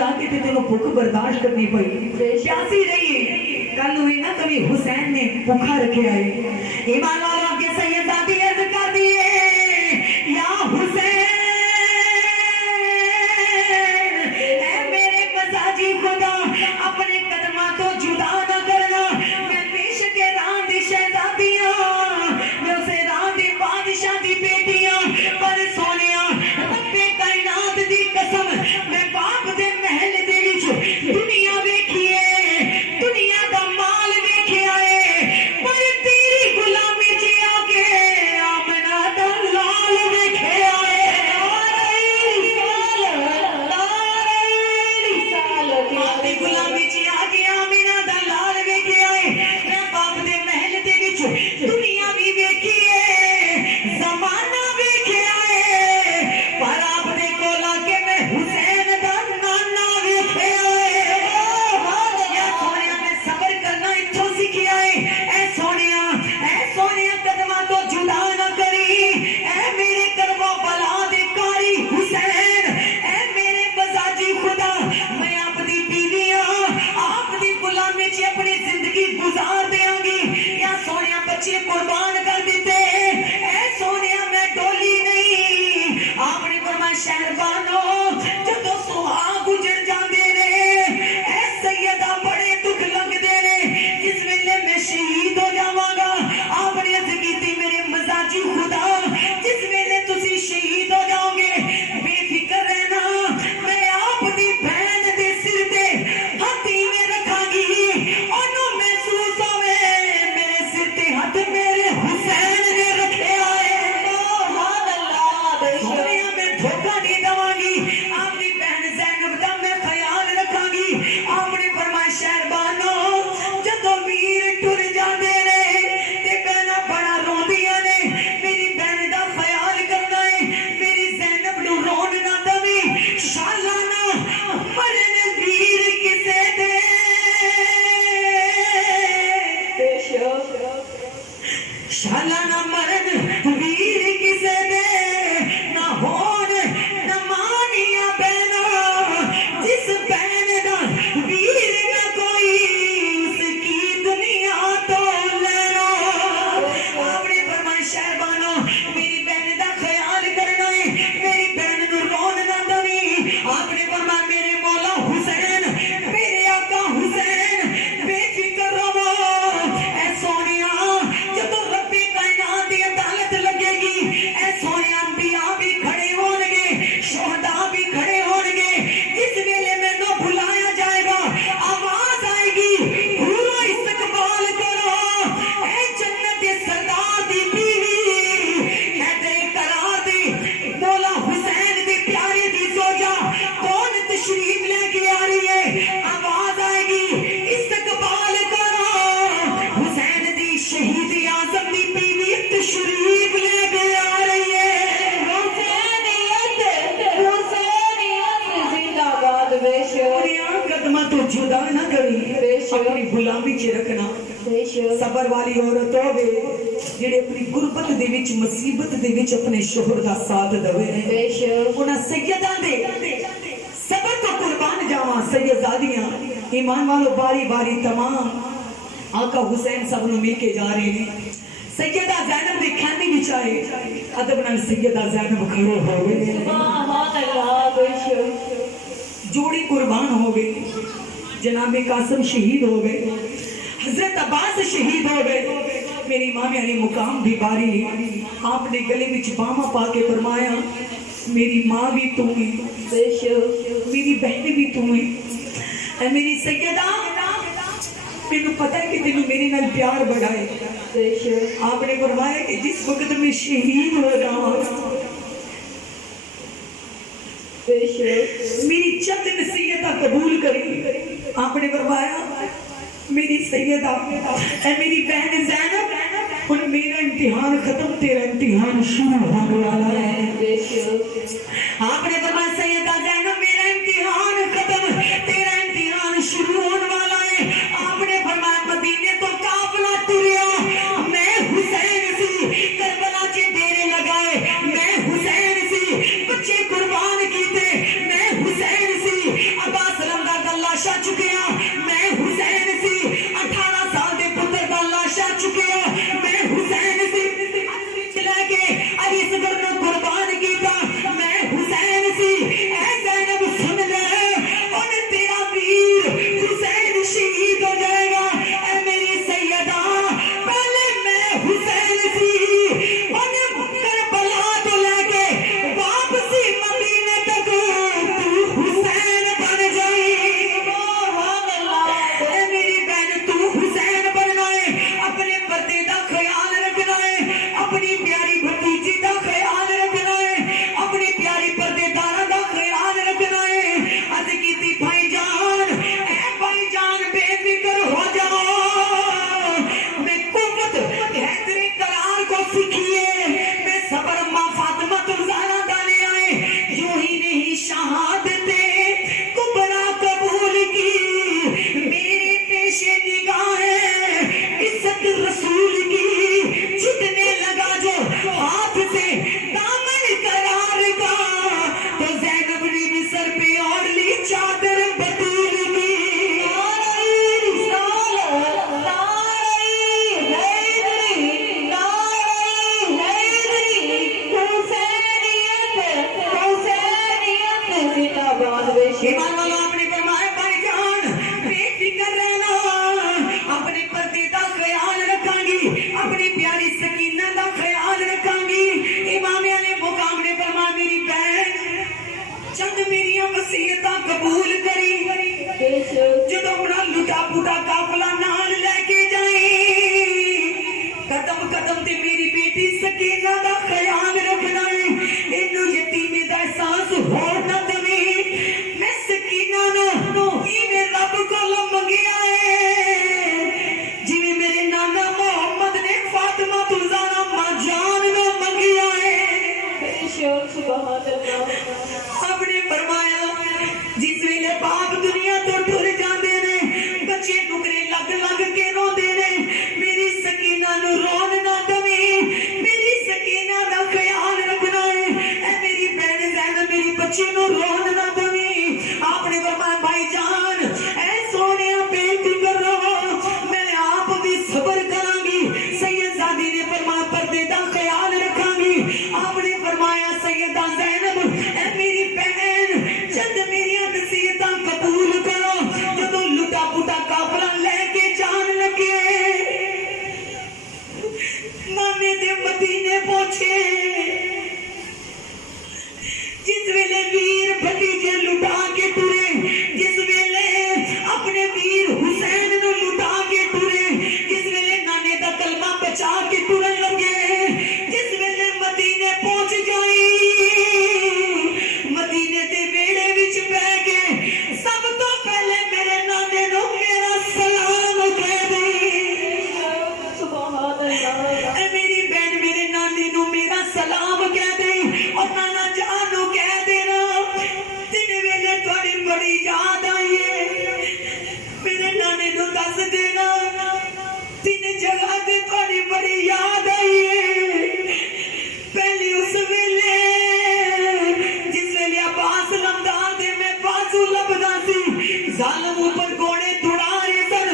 चाह के तेनों भूख बर्दाश्त करनी पई, प्यासी रही है। कल हुई ना कभी हुसैन ने भूखा रखे आए, ईमान वालों के सैयदादी अर्ज कर दिए, या हुसैन ऐ मेरे मजाजी खुदा अपने कदमा तो जुदा न करना। मैं पेश के राम दी शहजादियां, मैं उसे राम दी बादशाह दी बेटियां, पर सोनिया रब्बे कायनात दी कसम मैं बाप दे महल दे विच दुनिया वेखिए, दुनिया दा माल वेखिया है, पर तेरी गुलामी च आके आमना दा लाल वेखिया है। आपदी गुलामी च आके आमना दा लाल वेखिया है। मैं बाप दे महल दे विच दुनिया भी वेखी है, जमाना वेखिया है, पर आपदे कोल आके मैं हुसैन दा नाना वेखिया है। या सोनिया मैं सबर करना इत्थों सीखिया है। ऐ सोनिया कदमां तो जुदा ना करी, ऐ मेरे करमों बला दे कारी हुसैन, ऐ मेरे मजाजी खुदा मैं आपदी बीवियां आपदी गुलामी च अपनी जिंदगी गुजार देंगी। या सोनिया बच्चे कुर्बान कर दिते, ऐ सोनिया मैं डोली नहीं। आपने फरमाया शहरबानो जदों सुहाग गुजर जांदे ने, ऐ सैयदा बड़े दुख लगदे ने, जिस वेले मैं शहीद हो जावांगा। आपने अर्ज कीती मेरे मजाजी खुदा जिस वेले तुसी शहीद हो जाओगे बेफिक्र रहना, मैं आपदी बहन दे सिर ते हथ में रखांगी, ओनू महसूस होवे मेरे सिर ते हथ मेरे हुसैन ने रखिया है। सोनिया मैं धोखा नहीं दवांगी, आपकी बहन ज़ैनब दा मैं ख्याल रखांगी। आपने फरमाया शहरबानो जदों वीर टुर जांदे ने ते बहना बड़ा रोंदियां ने, मेरी बहन दा ख्याल करना है, मेरी ज़ैनब नू रोन ना दवी। शालाना मरन वीर किसे दे, शालाना मरन वीर किसे दे, ना होन ना मानिया बहना, जिस बहन दा वीर ना कोई उसकी दुनिया तो लेना। आपने फरमाया शहरबानो मेरी बहन दा ख्याल करना है, मेरी बहन नू रोन ना दवी। आपने फरमाया मेरे मौला हुसैन मेरे आका हुसैन बेफिक्र रहो। ऐ सोनिया जदों रब्बे कायनात दी अदालत लगेगी, ऐ सोनिया अंबिया भी खड़े होणगे, शोहदा भी खड़े होणगे, जिस वेले मैनू बुलाया जाएगा आवाज आएगी पूरा इस्तकबाल करो, ऐ जन्नत दे सरदार दी बीवी हैदरे करार दी मौला हुसैन दी प्यारे दी जोजा कौन तशरीफ लेके आ रही है। आवाज आएगी इस्तकबाल करो, हुसैन दी शहीद आजम दी बीवी तशरीफ लेके आ रही है। कदमा तो जुदा ना करी, अपनी गुलामी च रखना। सबर वाली औरत होवे जेड़े अपनी गुरबत दे विच मुसीबत दे विच अपने शोहर दा साथ देवे। उन्हां सैयदां दे सबर तो कुर्बान जावां सैयदादियां ईमान वालों बारी बारी तमाम आका हुसैन सब नु मिल के जा रहे ने। सैयदा ज़ैनब दी खानी विच आए, अदब नाल सैयदा ज़ैनब खड़े हो गए, जोड़ी कुर्बान हो गई, जनाबे कासिम शहीद हो गए, हजरत अब्बास शहीद हो गए। मेरी मां अली मुकाम की बारी, आपने गले में बामा पा के फरमाया मेरी माँ भी तू है, मेरी बहन भी तू है, मेरी सैयदा मैनू पता है कि तेनू मेरे नाल प्यार बड़ा है। आपने फरमाया कि जिस वक्त मैं शहीद हो जाऊं मेरी चंद नसीहत कबूल करी। आपने फरमाया मेरी सैयदा ऐ मेरी बहन ज़ैनब, हुन मेरा इम्तिहान खत्म, तेरा इम्तिहान शुरू होने वाला है। आपने फरमाया सैयदा ज़ैनब मेरा इम्तिहान खत्म, तेरा इम्तिहान शुरू होने वाला है। आपने फरमाया मदीने तो काफिला तुरिया, मैं हुसैन सी करबला च डेरे लगाए, मैं हुसैन सी बच्चे कुर्बान कीते, मैं हुसैन सी अब्बास अपने फरमाया जिस वेले बाप दुनिया तो टुर जाते ने बच्चे टुकड़े लग लग के रोंदे ने मेरी सकीना नू रोन ना दवी मेरी सकीना दा ख्याल रखना है ए मेरी बहन ज़ैनब मेरी बच्ची नू रोन ना दवी आपने फरमाया भाई जान ऐ सोने बेटी करो मैं आप भी सब्र करांगी सैयदजादी ने फरमाया पर्दे दा ख्याल रखांगी आपने फरमाया सैयदा ज़ैनब ए मेरी बहन जद मेरी नसीहतां कबूल करो जदों लुटा पुटा काफला लेके जान लगे नाने दे मदीने पहुंचे जिस वेले वीर भतीजे लुटा के टुरे जिस वेले अपने वीर हुसैन नु लुटा के टुरे जिस वेले नाने दा कलमा बचा के टुरन लगे जिस वेले मदीने पहुंच गई मदीने दे वेड़े विच बैठ के सब तो पहले मेरे नाने नु मेरा सलाम कह दे ए मेरी बहन मेरे नाने नु मेरा सलाम कह दे और नाना जान नु कह देना दिन वेले थोड़ी बड़ी याद आई है मेरे नाने नु दस देना तीन जगह ते थोड़ी बड़ी याद आई है पहले उस वेले जिस वेले अब्बास लमदार दे मैं बाजू लबदा सी जालिम ऊपर घोड़े तुड़ा रहे सन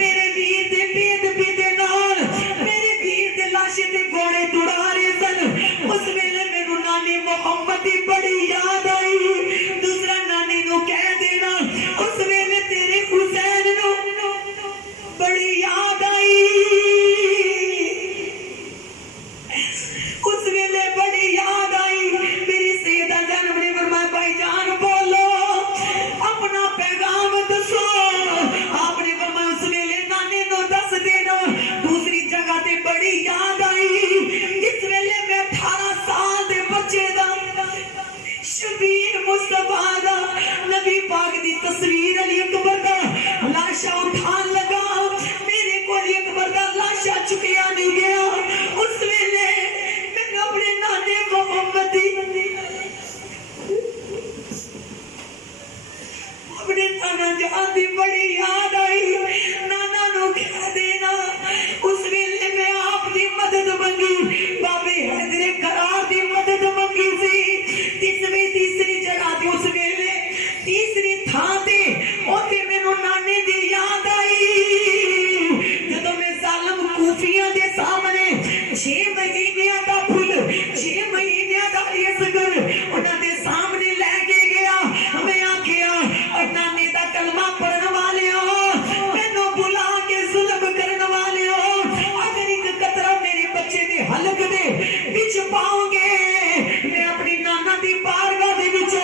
मेरे वीर दे बेदबी दे नाल मेरे वीर दे लाशे ते घोड़े तुड़ा रहे सन उस वेले मेनू नानी मोहम्मद दी बड़ी याद आई दूसरा नानी नु कह देना उस वेले तेरे हुसैन नु बड़ी याद आई उस वेले बड़ी याद आई मेरी सैयदा ज़ैनब ने फरमाया भाईजान बोलो अपना पैगाम दसो आपने फरमाया उस वेले नाने नु दस देना दूसरी जगह ते बड़ी याद आई जिस वेले मैं 18 साल दे बच्चे दा शबीर मुस्तफा दा नबी पाक दी तस्वीर अली अकबर दा लाशा उठान लगा मेरे को अली अकबर दा लाशा चुकिया नहीं गया उस वेले मैंने अपने नाने मोहम्मद दी अपने नाना जान दी बड़ी याद आई नाना नु कह देना उस वेले मैं आप दी मदद मंगी बाबे हैदरे करार दी मदद मंगी सी तीसरी जगह ते उस वेले तीसरी थां ते ओते मैनू नाने दी याद आई जदों मैं जालिम कूफियां दे सामने 6 महीने दा फुल 6 महीने दा असगर उन्हां दे सामने लेके गया मैं आखिया और नाने दा कलमा पढ़न वाले हो मैनू बुला के जुल्म करन वाले हो अगर एक कतरा मेरे बच्चे दे हलक दे विच पाओगे मैं अपनी नाना दी बारगाह दे विच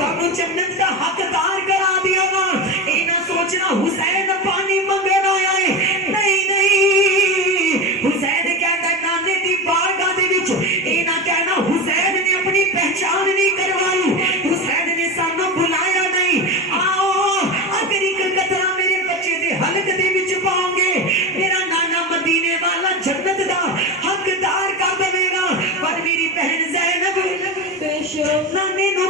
तानू जन्नत दा हकदार करा दियागा ए ना सोचना हुसैन पानी मंगन आया है नहीं नहीं हुसैन कहता नाने दी बारगाह दे विच ए ना कहना हुसैन ने अपनी पहचान नहीं करवाई हुसैन ने सानू बुलाया नहीं आओ अगर एक कतरा मेरे बच्चे दे हलक दे विच पाओगे मेरा नाना मदीने वाला जन्नत दा हकदार कर देगा पर मेरी बहन ज़ैनब नाने नु